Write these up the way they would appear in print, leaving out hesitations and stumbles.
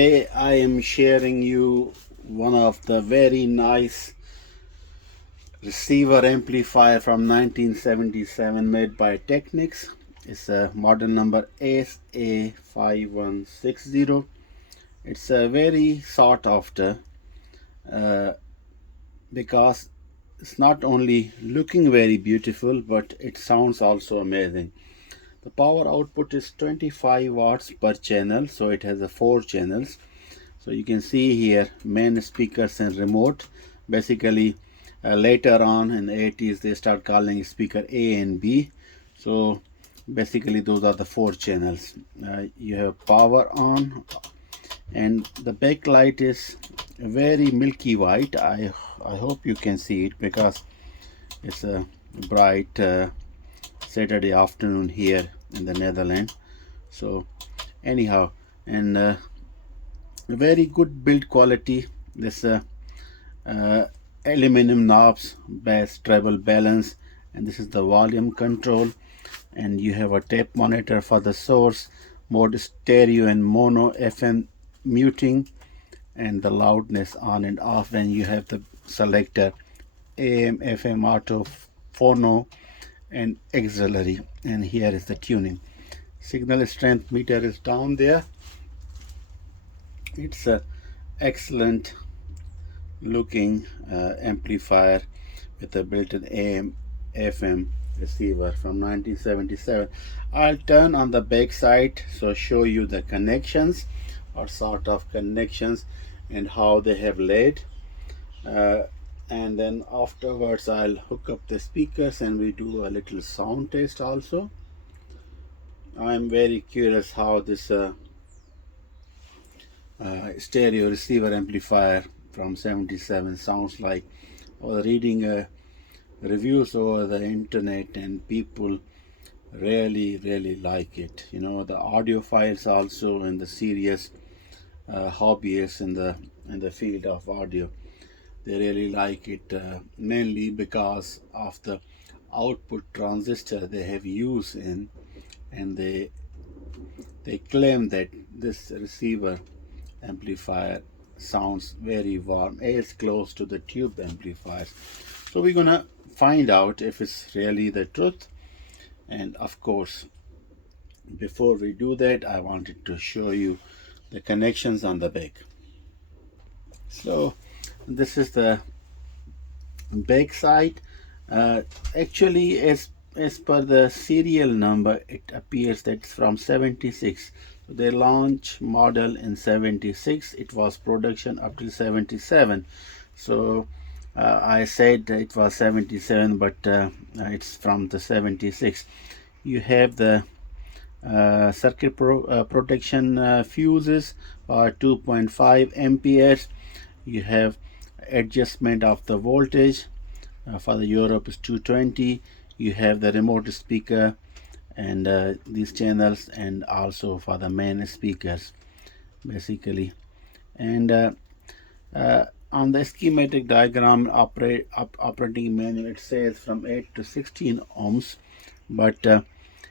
Today I am sharing you one of the very nice receiver amplifier from 1977 made by Technics. It's a model number SU-5160. It's a very sought after because it's not only looking very beautiful, but it sounds also amazing. The power output is 25 watts per channel, so it has 4 channels. So you can see here main speakers and remote. Basically later on in the 80s they start calling speaker A and B. So basically those are the 4 channels. You have power on, and the backlight is very milky white. I hope you can see it because it's a bright Saturday afternoon here in the Netherlands. So anyhow, and very good build quality. This aluminum knobs, bass, treble, balance, and this is the volume control. And you have a tape monitor for the source mode, stereo and mono, FM muting, and the loudness on and off. When you have the selector AM, FM, auto, phono, and auxiliary. And here is the tuning. Signal strength meter is down there. It's a excellent looking amplifier with a built-in AM FM receiver from 1977. I'll turn on the back side so show you the connections or sort of connections and how they have laid, and then afterwards I'll hook up the speakers and we do a little sound test also. I'm very curious how this stereo receiver amplifier from 77 sounds like. I was reading reviews over the internet and people really like it. You know, the audiophiles also and the serious hobbyists in the field of audio, they really like it, mainly because of the output transistor they have used in, and they claim that this receiver amplifier sounds very warm, as close to the tube amplifiers. So we're gonna find out if it's really the truth. And of course, before we do that, I wanted to show you the connections on the back. So this is the back side. Actually, as per the serial number, it appears that it's from 76. They launch model in 76. It was production up till 77. So I said it was 77, but it's from the 76. You have the circuit protection fuses are 2.5 amperes. You have adjustment of the voltage for the Europe is 220. You have the remote speaker and these channels, and also for the main speakers basically. And on the schematic diagram operating manual, it says from 8 to 16 ohms, but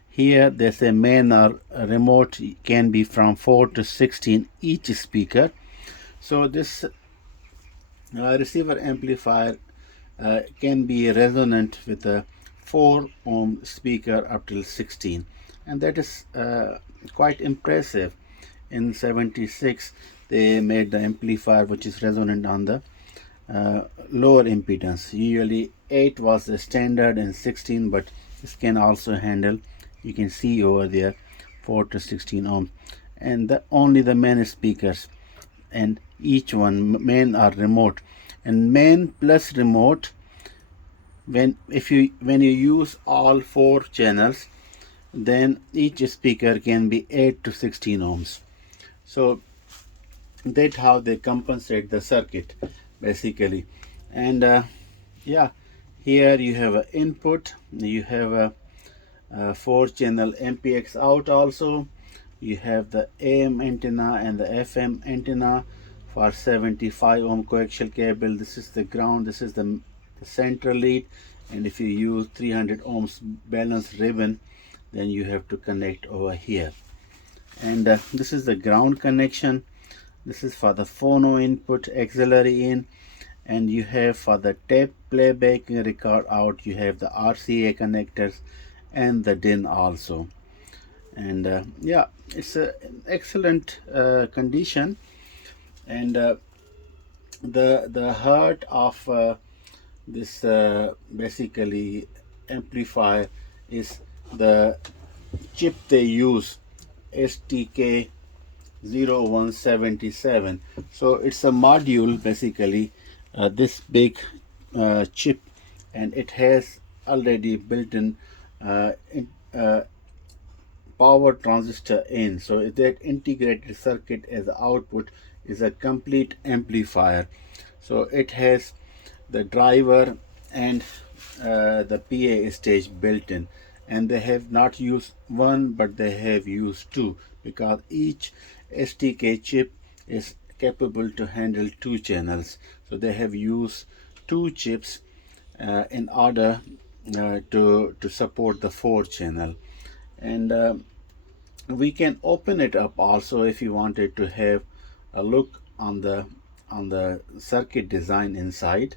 here they say main or remote can be from 4 to 16 each speaker. So this receiver amplifier can be resonant with a 4 ohm speaker up till 16, and that is quite impressive. In 76 they made the amplifier which is resonant on the lower impedance. Usually 8 was the standard and 16, but this can also handle, you can see over there, 4 to 16 ohms. And only the main speakers, and each one main or remote, and main plus remote, when you use all 4 channels, then each speaker can be 8 to 16 ohms. So that's how they compensate the circuit basically. And yeah, here you have an input, you have a 4-channel MPX out also. You have the AM antenna and the FM antenna for 75 ohm coaxial cable. This is the ground, this is the central lead, and if you use 300 ohms balance ribbon, then you have to connect over here. And this is the ground connection. This is for the phono input, auxiliary in, and you have for the tape playback and record out, you have the RCA connectors and the DIN also. And yeah, it's an excellent condition. And the heart of this basically amplifier is the chip they use, STK0177. So it's a module, basically this big chip, and it has already built-in power transistor in. So that integrated circuit as the output is a complete amplifier. So it has the driver and the PA stage built in, and they have not used one, but they have used two, because each STK chip is capable to handle 2 channels. So they have used 2 chips in order to support the 4 channel. And we can open it up also if you wanted to have a look on the circuit design inside.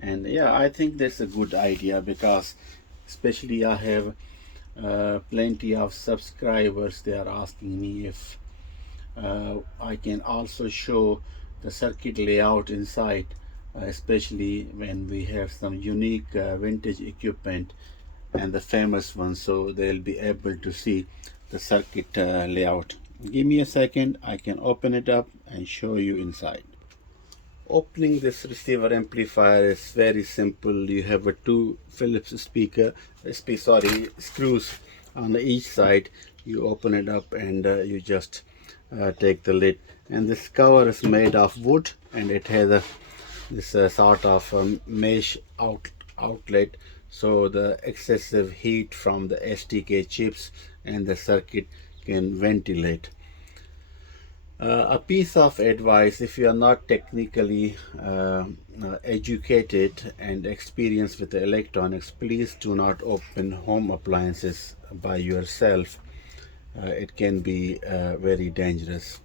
And yeah, I think that's a good idea, because especially I have plenty of subscribers. They are asking me if I can also show the circuit layout inside, especially when we have some unique vintage equipment and the famous ones, so they'll be able to see the circuit layout. Give me a second, I can open it up and show you inside. Opening this receiver amplifier is very simple. You have a 2 Phillips screws on each side. You open it up and you just take the lid. And this cover is made of wood, and it has this sort of mesh outlet, so the excessive heat from the STK chips and the circuit can ventilate. A piece of advice: if you are not technically educated and experienced with the electronics, please do not open home appliances by yourself. It can be very dangerous.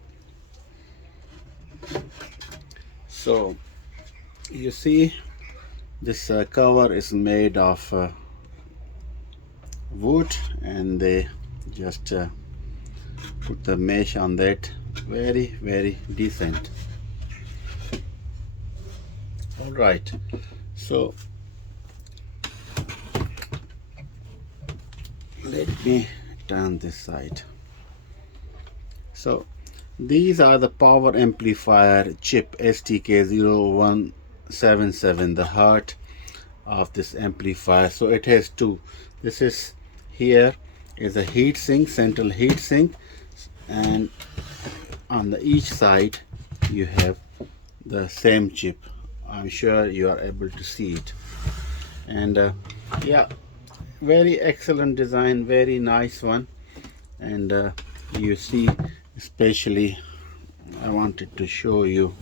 So you see, this cover is made of wood, and they just put the mesh on that. Very decent. All right, so let me turn this side. So these are the power amplifier chip STK0177, the heart of this amplifier. So it has 2. This is here is a heat sink, central heat sink, and on each side you have the same chip. I'm sure you are able to see it. And yeah, very excellent design, very nice one. And you see, especially I wanted to show you,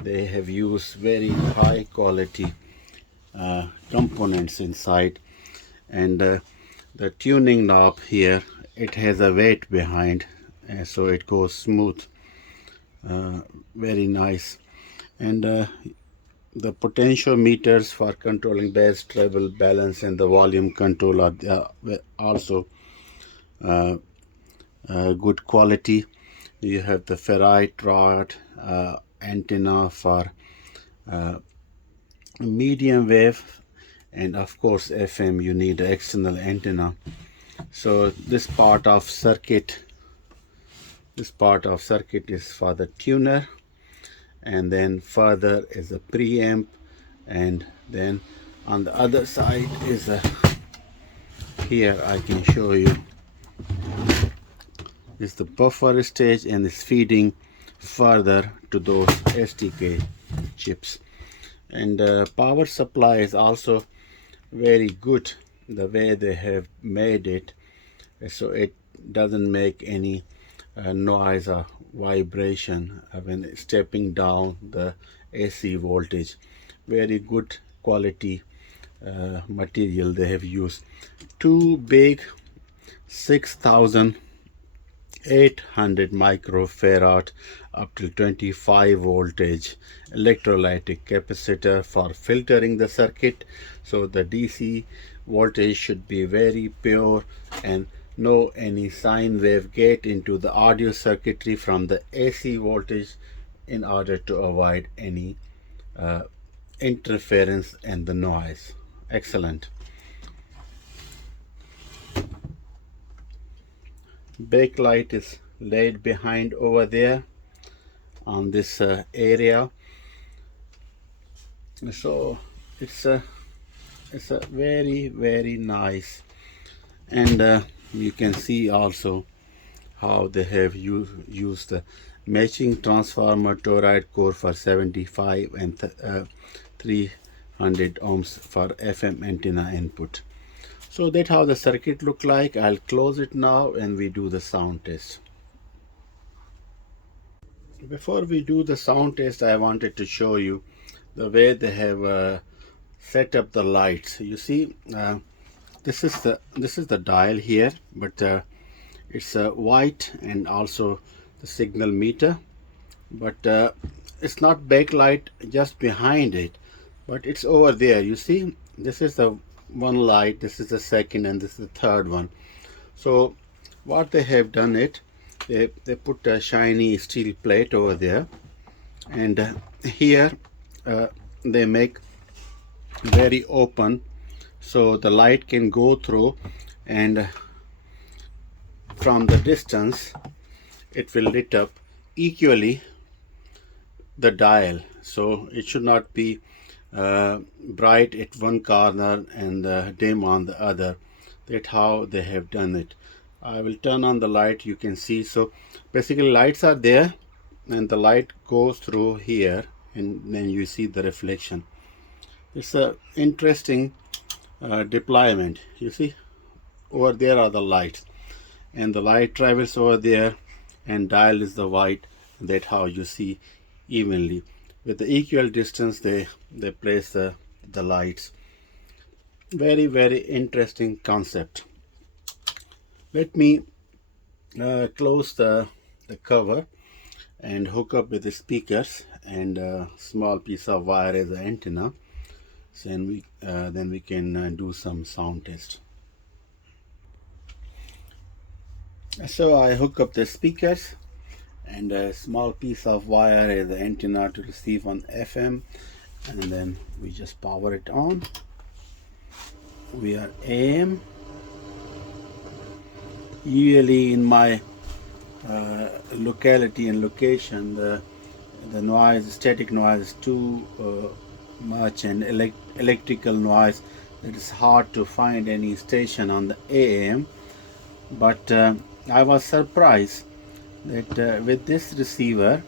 they have used very high quality components inside. And the tuning knob here, it has a weight behind, so it goes smooth. Very nice. And the potentiometers for controlling bass, treble, balance, and the volume control are also good quality. You have the ferrite rod antenna for medium wave, and of course FM, you need an external antenna. So this part of circuit is for the tuner, and then further is a preamp, and then on the other side is here I can show you, is the buffer stage, and is feeding further to those STK chips. And power supply is also very good, the way they have made it, so it doesn't make any noise or vibration when stepping down the AC voltage. Very good quality material they have used. 2 big 6000 800 microfarad up to 25 voltage electrolytic capacitor for filtering the circuit, so the DC voltage should be very pure and no any sine wave get into the audio circuitry from the AC voltage in order to avoid any interference and the noise. Excellent. Backlight is laid behind over there on this area, so it's a very nice, and you can see also how they have used the matching transformer toroid core for 75 and 300 ohms for FM antenna input. So that's how the circuit look like. I'll close it now and we do the sound test. Before we do the sound test, I wanted to show you the way they have set up the lights. You see, this is the dial here, but it's white and also the signal meter, but it's not backlight just behind it, but it's over there. You see, this is the one light, this is the second, and this is the third one. So what they have done it, they put a shiny steel plate over there, and here they make very open so the light can go through, and from the distance it will lit up equally the dial, so it should not be bright at one corner and dim on the other. That's how they have done it. I will turn on the light, you can see. So basically lights are there and the light goes through here, and then you see the reflection. It's a interesting deployment. You see, over there are the lights, and the light travels over there, and dial is the white. That's how you see evenly. With the equal distance they place the lights. Very interesting concept. Let me close the cover and hook up with the speakers and a small piece of wire as an antenna. So then we can do some sound test. So I hook up the speakers and a small piece of wire as the antenna to receive on FM, and then we just power it on. We are AM. Usually in my locality and location, the noise, static noise is too much, and electrical noise, it is hard to find any station on the AM. But I was surprised that with this receiver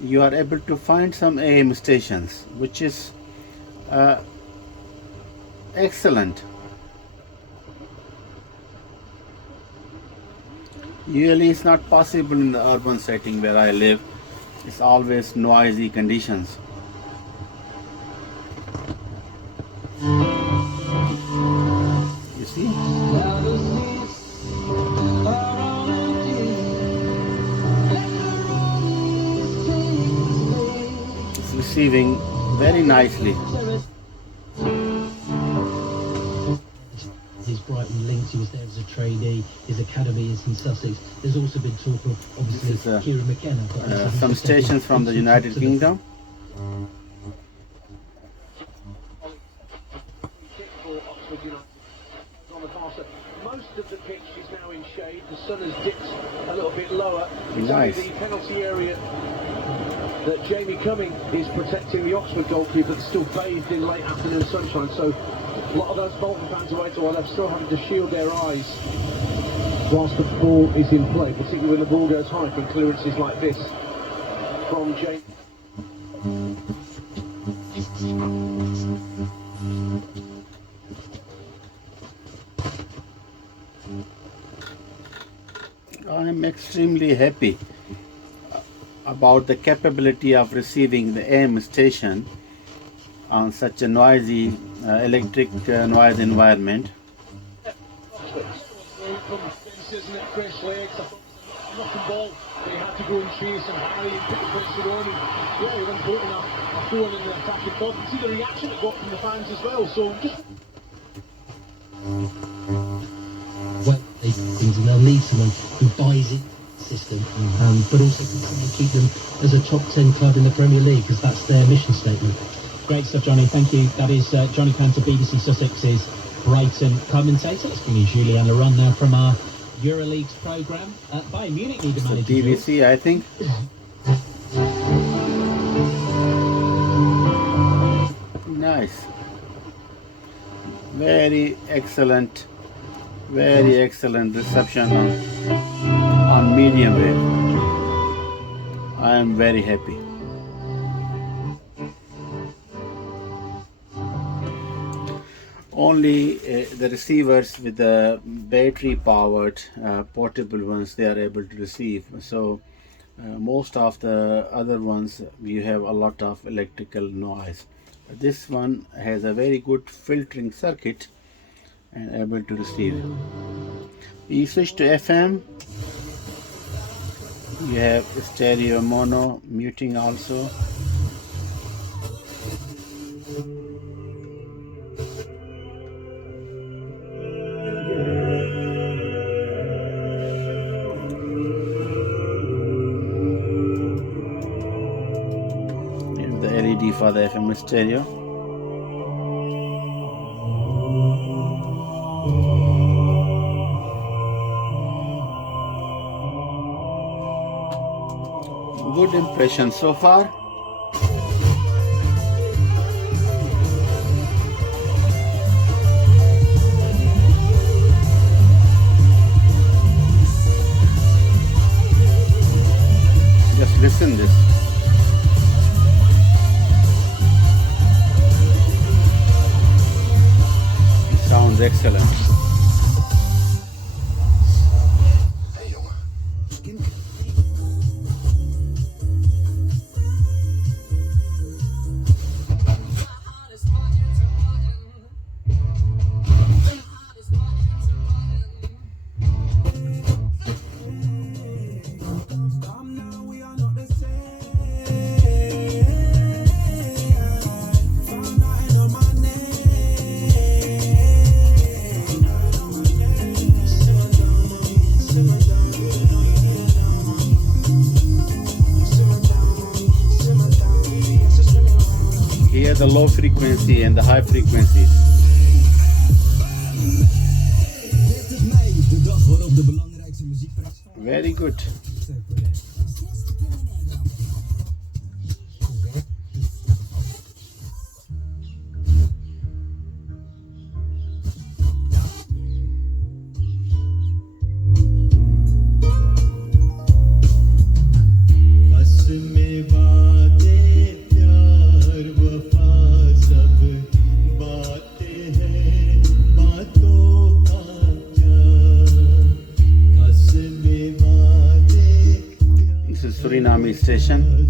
you are able to find some AM stations, which is excellent. Usually it's not possible in the urban setting where I live. It's always noisy conditions. You see? It's receiving very nicely. His Brighton links, he was there as a trainee, his academy is in Sussex. There's also been talk of, obviously, Kieran McKenna. Some stations from the United Kingdom. Most of the pitch is now in shade. The sun has dipped a little bit lower. Nice. The penalty area that Jamie Cumming is protecting the Oxford goalkeeper that's still bathed in late afternoon sunshine. So a lot of those Bolton fans away to they're still having to shield their eyes whilst the ball is in play, particularly when the ball goes high from clearances like this from Jamie. I'm extremely happy about the capability of receiving the AM station on such a noisy electric noise environment. knocking ball. They had to go and chase and harry and pick the points on. And yeah, he went putting a throw in the attacking third. You see the reaction it got from the fans as well. So just well, things, and they'll need someone who buys it system, but also can keep them as a top 10 club in the Premier League, because that's their mission statement. Great stuff, Johnny. Thank you. That is Johnny Cantor, BBC Sussex's Brighton commentator. Let's bring in Julianne Leron now from our EuroLeagues programme. Bayern Munich need a manager. BBC, I think. Nice. Very excellent reception on medium wave. I am very happy. Only the receivers with the battery powered portable ones, they are able to receive. So most of the other ones, you have a lot of electrical noise. This one has a very good filtering circuit and able to receive. You switch to FM, you have stereo mono muting also. The LED for the FM stereo. Good impression so far. Just listen this. Sounds excellent. Here the low frequency and the high frequencies. Very good. Suriname station.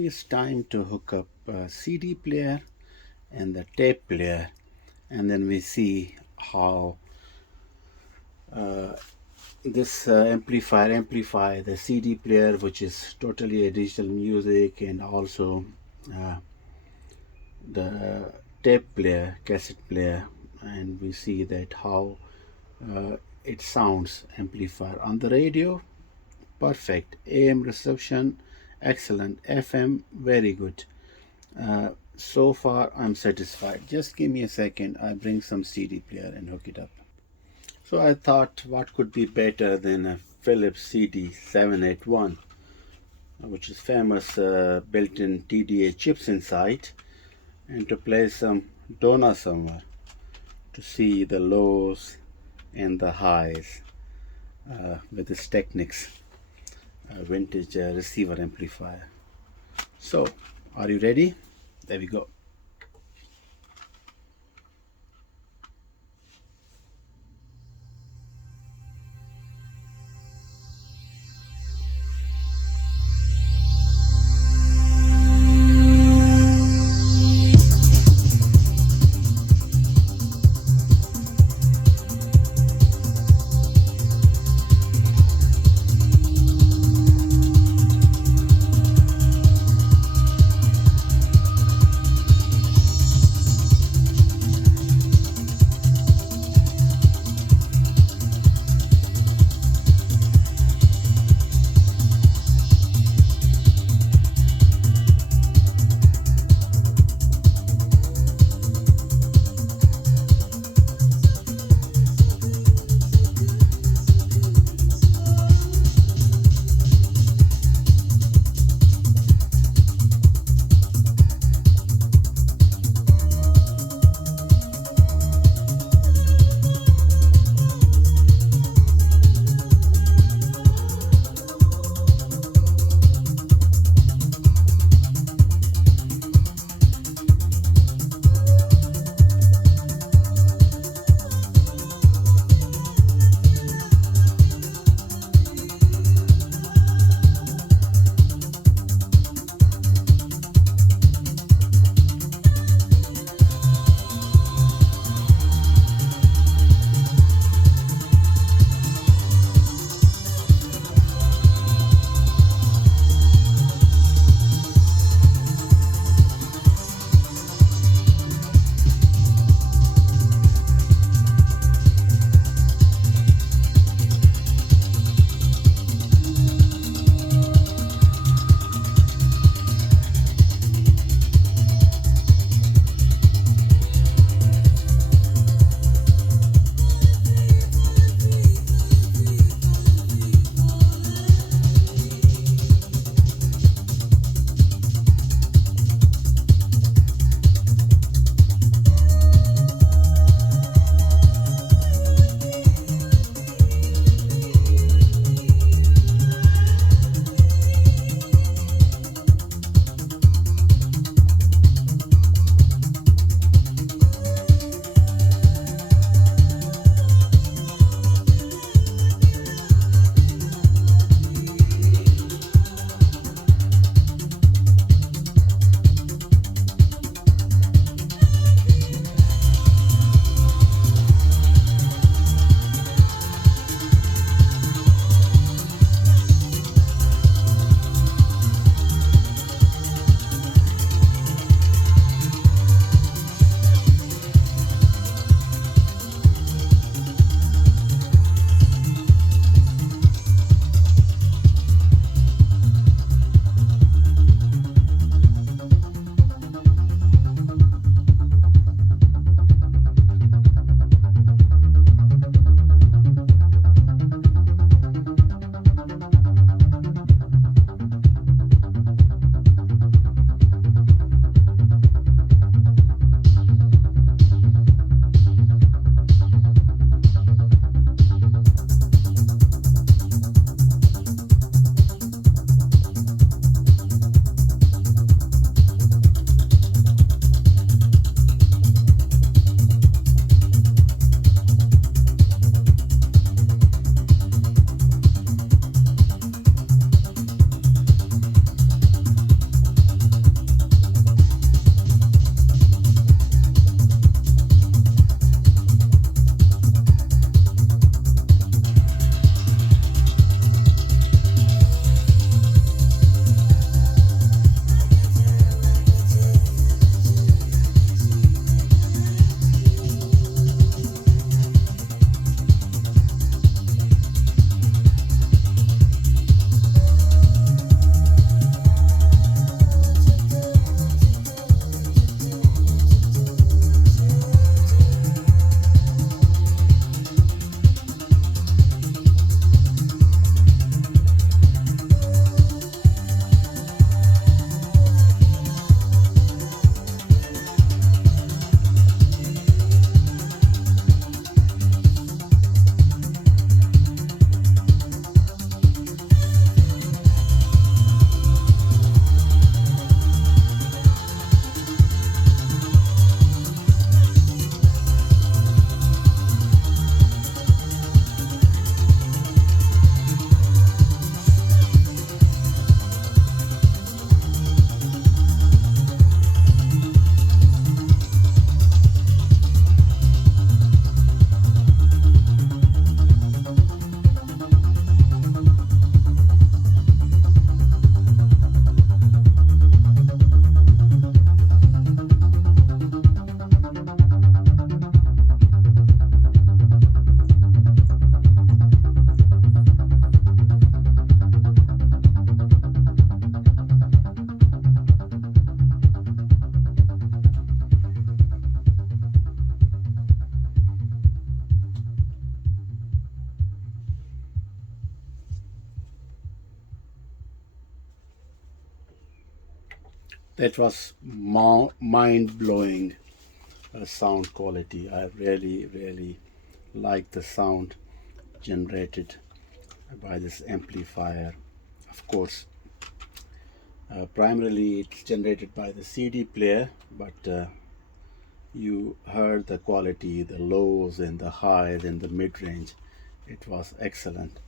It's time to hook up a CD player and the tape player, and then we see how this amplifier amplify the CD player, which is totally a digital music, and also the tape player, cassette player, and we see that how it sounds amplifier on the radio. Perfect. AM reception excellent. FM very good. So far I'm satisfied. Just give me a second, I bring some CD player and hook it up. So I thought, what could be better than a Philips CD781, which is famous built-in TDA chips inside, and to play some Dona somewhere to see the lows and the highs with this Technics vintage receiver amplifier. So are you ready? There we go. that was mind-blowing sound quality. I really like the sound generated by this amplifier. Of course, primarily it's generated by the CD player, but you heard the quality, the lows and the highs and the mid-range. It was excellent.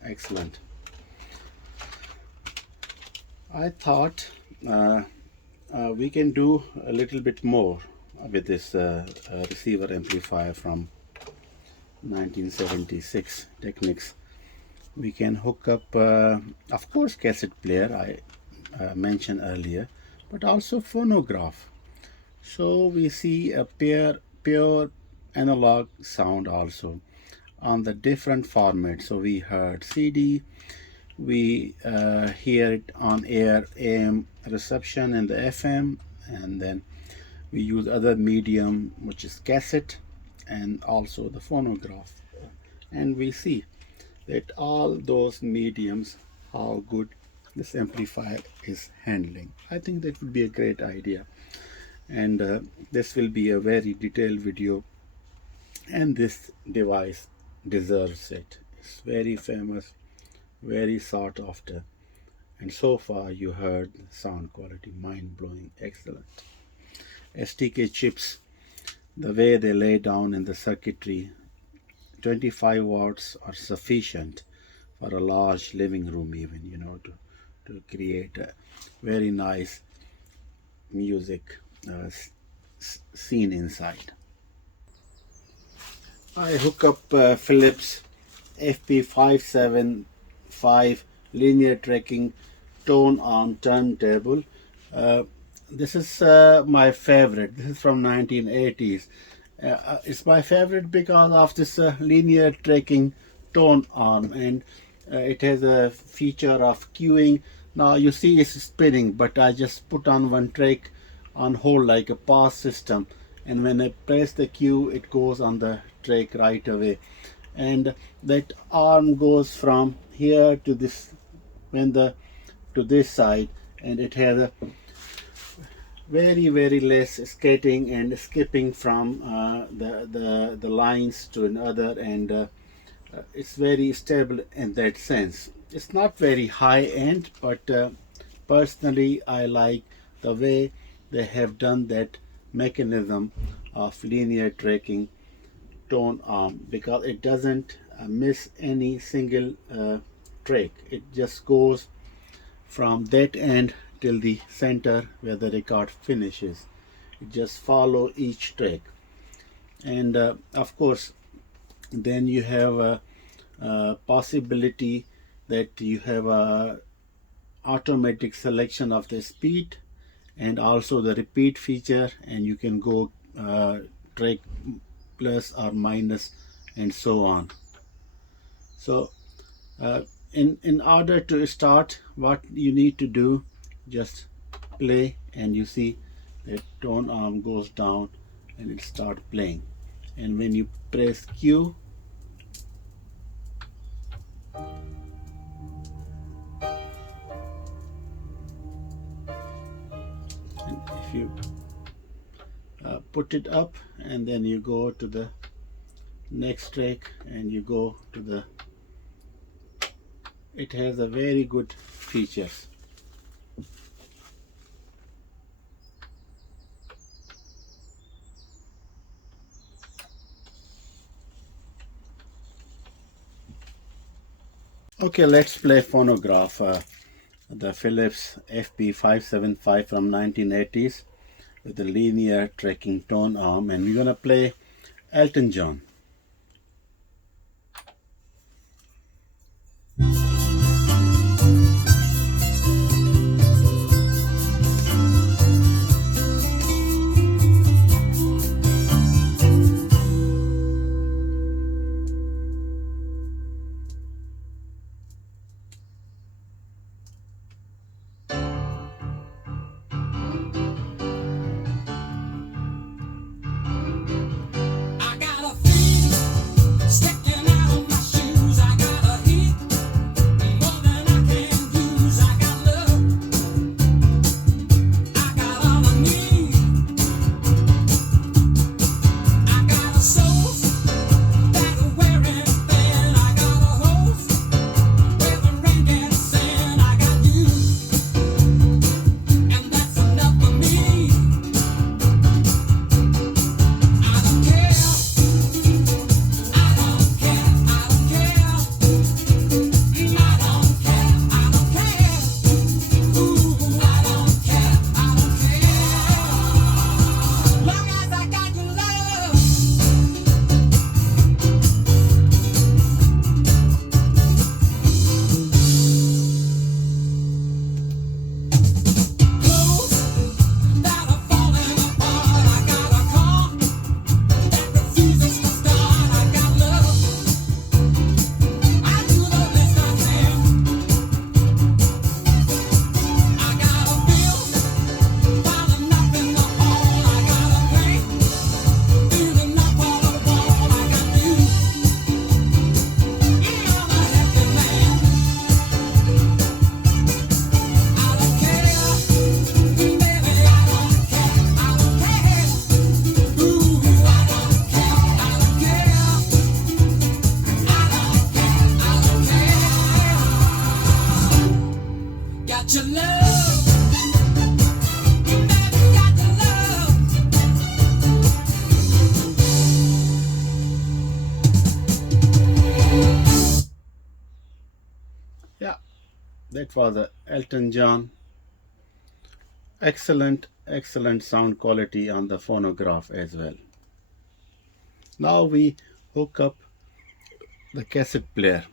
I thought we can do a little bit more with this receiver amplifier from 1976 Technics. We can hook up, of course, cassette player I mentioned earlier, but also phonograph. So we see a pure analog sound also on the different formats. So we heard CD, we hear it on air AM reception and the FM, and then we use other medium which is cassette and also the phonograph, and we see that all those mediums how good this amplifier is handling. I think that would be a great idea, and this will be a very detailed video, and this device deserves it. It's very famous, very sought after, and so far you heard sound quality, mind-blowing, excellent. STK chips, the way they lay down in the circuitry, 25 watts are sufficient for a large living room even, you know, to create a very nice music scene inside. I hook up Philips FP575 linear tracking tone arm turntable. This is my favorite. This is from 1980s. It's my favorite because of this linear tracking tone arm, and it has a feature of queuing. Now you see it's spinning, but I just put on one track on hold like a pause system, and when I press the cue it goes on the track right away, and that arm goes from here to this to this side, and it has a very less skating and skipping from the lines to another, and it's very stable in that sense. It's not very high end, but personally I like the way they have done that mechanism of linear tracking tone arm, because it doesn't miss any single track. It just goes from that end till the center where the record finishes. It just follow each track, and of course then you have a possibility that you have a automatic selection of the speed and also the repeat feature, and you can go track plus or minus and so on. So in order to start, what you need to do, just play, and you see that tone arm goes down and it starts playing, and when you press Q, and if you put it up and then you go to the next track and you go to the, it has a very good features. Okay, let's play phonograph, the Philips FP575 from 1980s with the linear tracking tone arm, and we're gonna play Elton John. I got a feeling your love. Baby, got your love. Yeah, that was Elton John. Excellent sound quality on the phonograph as well. Now we hook up the cassette player.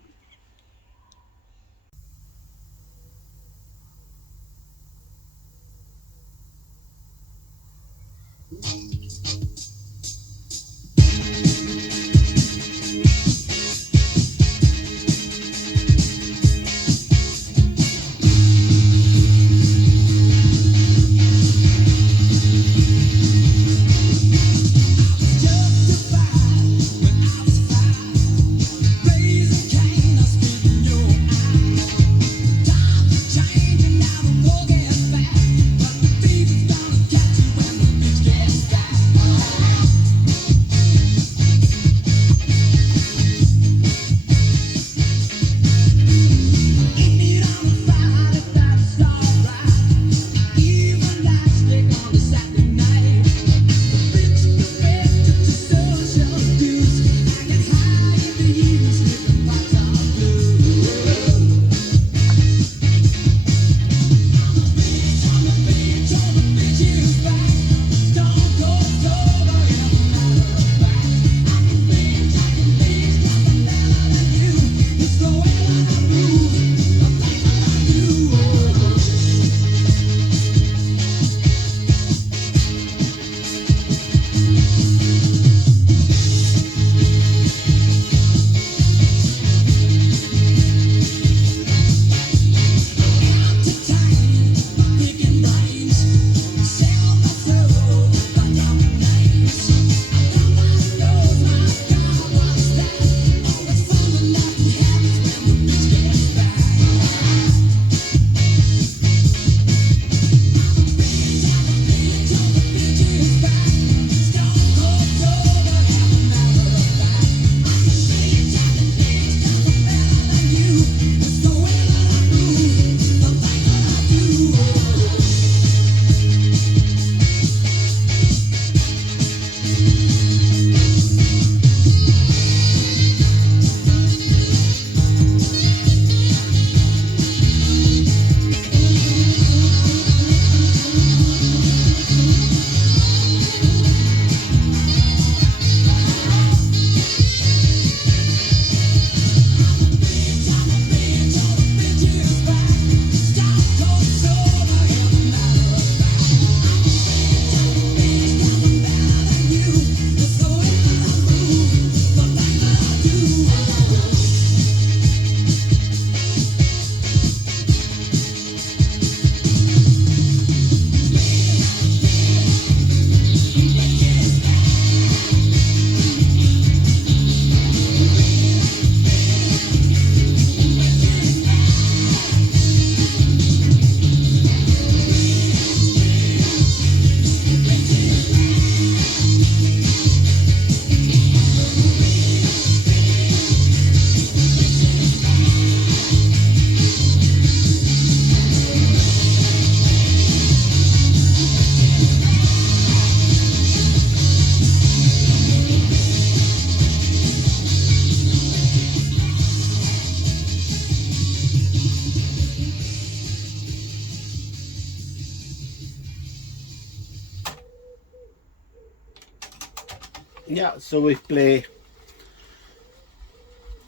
Yeah, so we play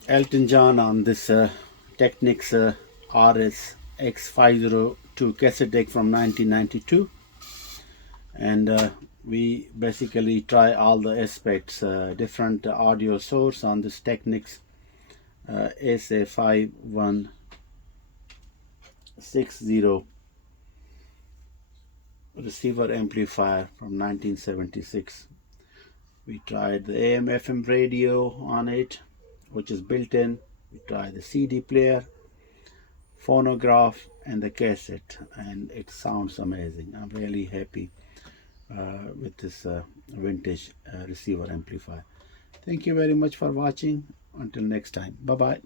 Elton John on this Technics RS-X502 cassette deck from 1992, and we basically try all the aspects, different audio source on this Technics SU-5160 receiver amplifier from 1976. We tried the AM FM radio on it, which is built in. We tried the CD player, phonograph, and the cassette, and it sounds amazing. I'm really happy with this vintage receiver amplifier. Thank you very much for watching. Until next time, bye bye.